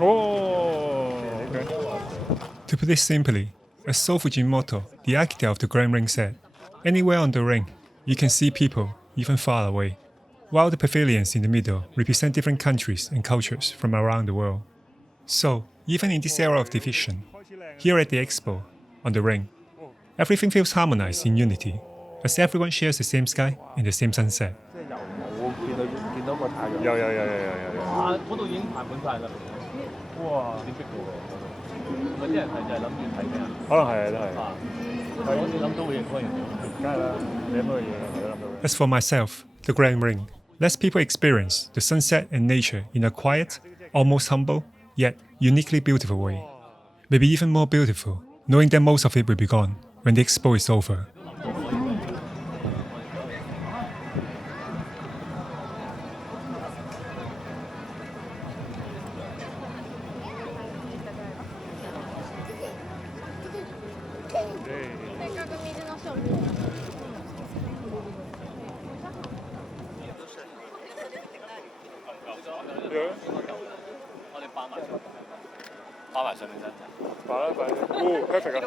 Oh, okay. To put it simply, as Sou Fujimoto, the architect of the Grand Ring, said, anywhere on the ring, you can see people, even far away, while the pavilions in the middle represent different countries and cultures from around the world. So, even in this era of division, here at the expo, on the ring, everything feels harmonized in unity, as everyone shares the same sky and the same sunset. 有。 As for myself, the Grand Ring lets people experience the sunset and nature in a quiet, almost humble, yet uniquely beautiful way. Maybe even more beautiful, knowing that most of it will be gone when the expo is over. Perfect.